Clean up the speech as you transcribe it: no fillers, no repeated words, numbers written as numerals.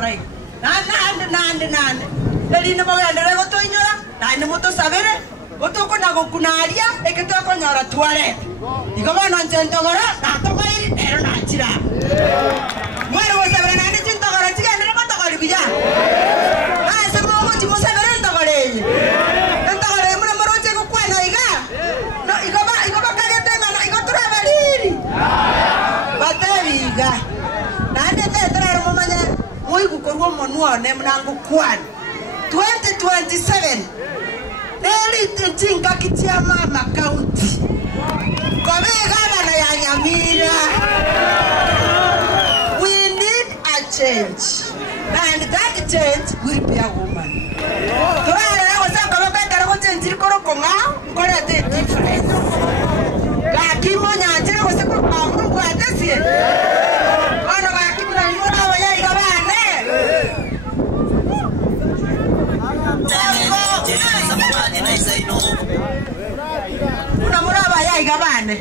morai nande Leli ni mogende go to inyora na ni moto sabere go to ko na go kunaria e ke to ko nyora tuare igo bana ntento gora na to mai ero na chira mwere go sabere na ni tinto gora tiga ni ko to ko bija ah se mo go ti mo sabere ntento gore mo moro che go kwa na iga no igo ba ka ge tenga na igo tura baliri bateviga na ne te tra mo manya moi ku ko mo nuone mnangu kwan 2027 Neli tinga kitia mama county Kome gavana ya Nyamira We need a change and that change will be a woman Tuwele na wasa kama kata na change koro konga Kora te difference Kakimo nyanjira wasa kuro kwa kwa atesi Kono kakimo na nyuna waya igavane Una muraba ya igabane